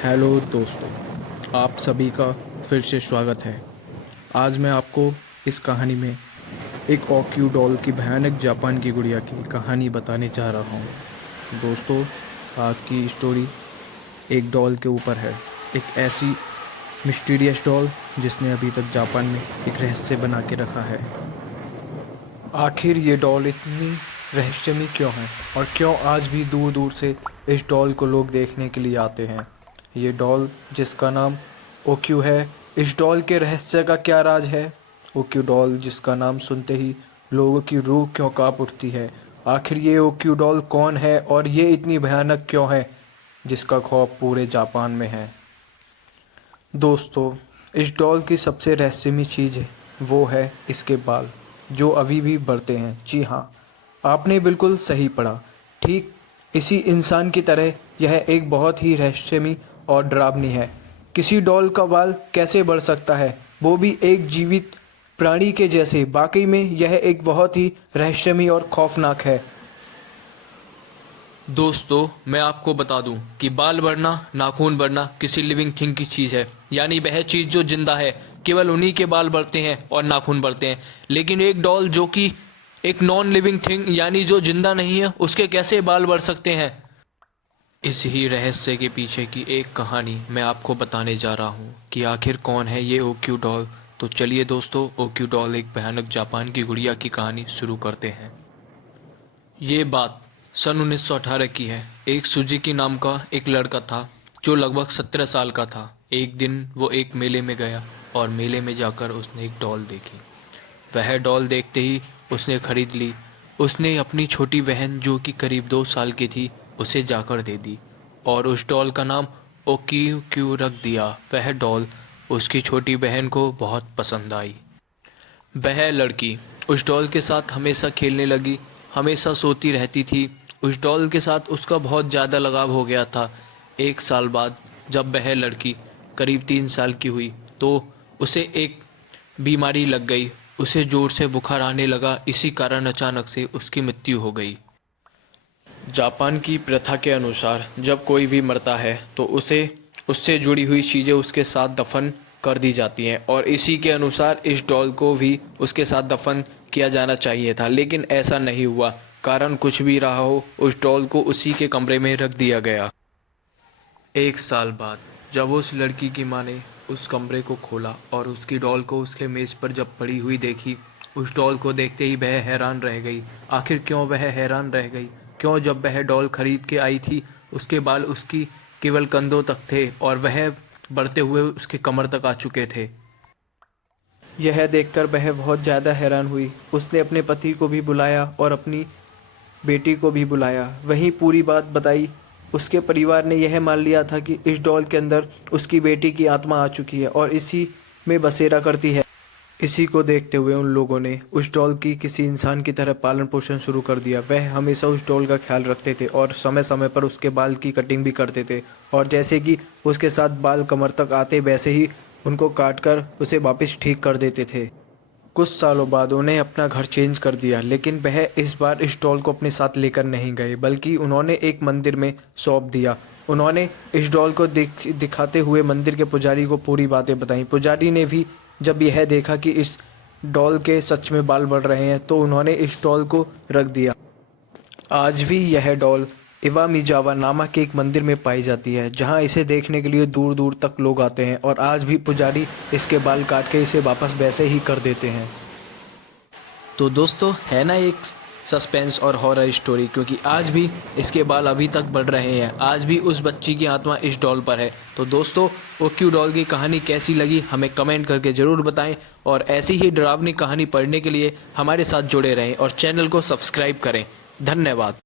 Hello दोस्तों, आप सभी का फिर से स्वागत है। आज मैं आपको इस कहानी में एक ओक्यू डॉल की भयानक जापान की गुड़िया की कहानी बताने जा रहा हूँ। दोस्तों, आज की स्टोरी एक डॉल के ऊपर है, एक ऐसी मिस्टीरियस डॉल जिसने अभी तक जापान में एक रहस्य बना के रखा है। आखिर ये डॉल इतनी रहस्यमयी क्यों है और क्यों आज भी दूर दूर से इस डॉल को लोग देखने के लिए आते हैं। ये डॉल जिसका नाम ओक्यू है, इस डॉल के रहस्य का क्या राज है। ओक्यू डॉल जिसका नाम सुनते ही लोगों की रूह क्यों कांप उठती है। आखिर ये ओक्यू डॉल कौन है और ये इतनी भयानक क्यों है जिसका खौफ पूरे जापान में है। दोस्तों, इस डॉल की सबसे रहस्यमयी चीज़ वो है इसके बाल, जो अभी भी बढ़ते हैं। जी हाँ, आपने बिल्कुल सही पढ़ा। ठीक इसी इंसान की तरह यह एक बहुत ही रहस्यमयी और डरावनी है। किसी डॉल का बाल कैसे बढ़ सकता है, वो भी एक जीवित प्राणी के जैसे। वाकई में यह एक बहुत ही रहस्यमयी और खौफनाक है। दोस्तों, मैं आपको बता दूं कि बाल बढ़ना, नाखून बढ़ना किसी लिविंग थिंग की चीज़ है, यानी वह चीज़ जो जिंदा है, केवल उन्हीं के बाल बढ़ते हैं और नाखून बढ़ते हैं। लेकिन एक डॉल जो कि एक नॉन लिविंग थिंग यानी जो जिंदा नहीं है, उसके कैसे बाल बढ़ सकते हैं। इस ही रहस्य के पीछे की एक कहानी मैं आपको बताने जा रहा हूँ कि आखिर कौन है ये ओक्यू डॉल। तो चलिए दोस्तों, ओक्यू डॉल एक भयानक जापान की गुड़िया की कहानी शुरू करते हैं। ये बात सन 1918 की है। एक सुजुकी नाम का एक लड़का था जो लगभग 17 साल का था। एक दिन वो एक मेले में गया और मेले में जाकर उसने एक डॉल देखी। वह डॉल देखते ही उसने खरीद ली। उसने अपनी छोटी बहन जो कि करीब 2 साल की थी उसे जाकर दे दी और उस डॉल का नाम ओक्यू क्यू रख दिया। वह डॉल उसकी छोटी बहन को बहुत पसंद आई। वह लड़की उस डॉल के साथ हमेशा खेलने लगी, हमेशा सोती रहती थी। उस डॉल के साथ उसका बहुत ज़्यादा लगाव हो गया था। एक साल बाद जब वह लड़की करीब 3 साल की हुई तो उसे एक बीमारी लग गई। उसे ज़ोर से बुखार आने लगा। इसी कारण अचानक से उसकी मृत्यु हो गई। जापान की प्रथा के अनुसार जब कोई भी मरता है तो उसे उससे जुड़ी हुई चीज़ें उसके साथ दफन कर दी जाती हैं और इसी के अनुसार इस डॉल को भी उसके साथ दफन किया जाना चाहिए था, लेकिन ऐसा नहीं हुआ। कारण कुछ भी रहा हो, उस डॉल को उसी के कमरे में रख दिया गया। एक साल बाद जब उस लड़की की माँ ने उस कमरे को खोला और उसकी डॉल को उसके मेज़ पर जब पड़ी हुई देखी, उस डॉल को देखते ही वह हैरान रह गई। आखिर क्यों वह हैरान रह गई? क्यों जब वह डॉल खरीद के आई थी उसके बाल उसकी केवल कंधों तक थे और वह बढ़ते हुए उसके कमर तक आ चुके थे। यह देखकर वह बहुत ज़्यादा हैरान हुई। उसने अपने पति को भी बुलाया और अपनी बेटी को भी बुलाया। वहीं पूरी बात बताई। उसके परिवार ने यह मान लिया था कि इस डॉल के अंदर उसकी बेटी की आत्मा आ चुकी है और इसी में बसेरा करती है। इसी को देखते हुए उन लोगों ने उस डॉल की किसी इंसान की तरह पालन पोषण शुरू कर दिया। वह हमेशा उस डॉल का ख्याल रखते थे और समय समय पर उसके बाल की कटिंग भी करते थे और जैसे कि उसके साथ बाल कमर तक आते वैसे ही उनको काट कर उसे वापस ठीक कर देते थे। कुछ सालों बाद उन्हें अपना घर चेंज कर दिया, लेकिन वह इस बार इस डॉल को अपने साथ लेकर नहीं गए, बल्कि उन्होंने एक मंदिर में सौंप दिया। उन्होंने इस डॉल को दिखाते हुए मंदिर के पुजारी को पूरी बातें बताई। पुजारी ने भी जब यह देखा कि इस डॉल के सच में बाल बढ़ रहे हैं तो उन्होंने इस डॉल को रख दिया। आज भी यह डॉल इवामिजावा नामक एक मंदिर में पाई जाती है, जहां इसे देखने के लिए दूर दूर तक लोग आते हैं और आज भी पुजारी इसके बाल काट के इसे वापस वैसे ही कर देते हैं। तो दोस्तों, है ना एक सस्पेंस और हॉरर स्टोरी, क्योंकि आज भी इसके बाल अभी तक बढ़ रहे हैं। आज भी उस बच्ची की आत्मा इस डॉल पर है। तो दोस्तों, ओक्यू डॉल की कहानी कैसी लगी हमें कमेंट करके ज़रूर बताएं और ऐसी ही डरावनी कहानी पढ़ने के लिए हमारे साथ जुड़े रहें और चैनल को सब्सक्राइब करें। धन्यवाद।